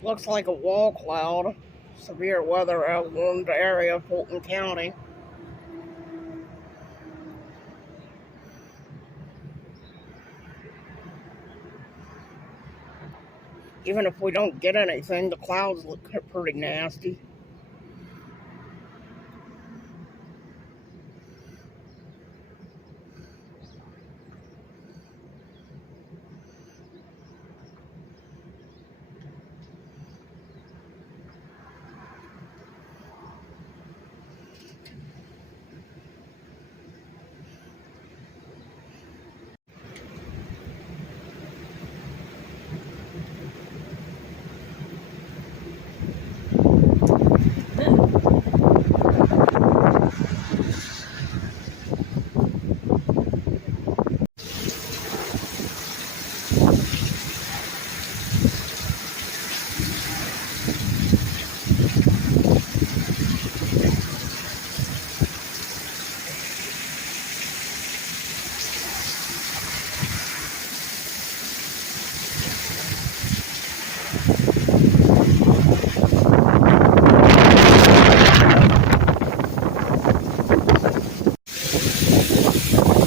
Looks like a wall cloud. Severe weather has warmed the area of Fulton County. Even if we don't get anything, the clouds look pretty nasty.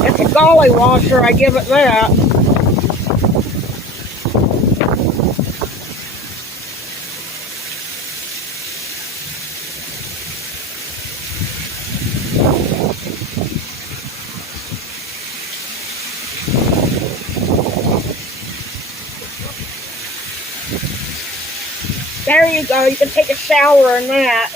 It's a gullywasher, I give it that. There you go, you can take a shower in that.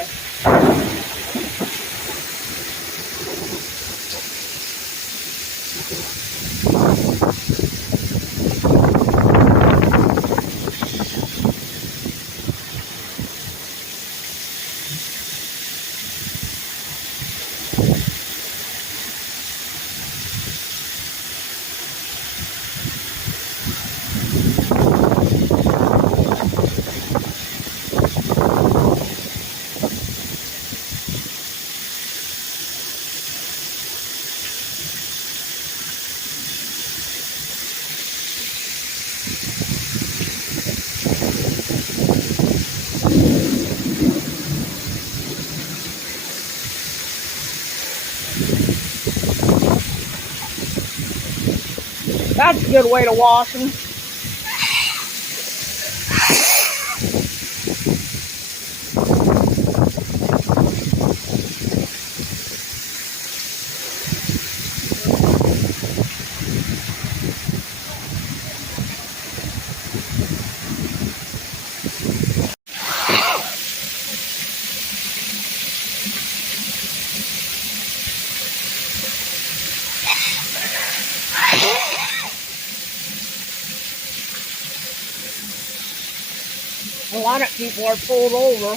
That's a good way to wash them. A lot of people are pulled over.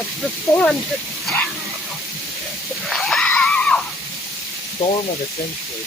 It's the storm. Storm of the century.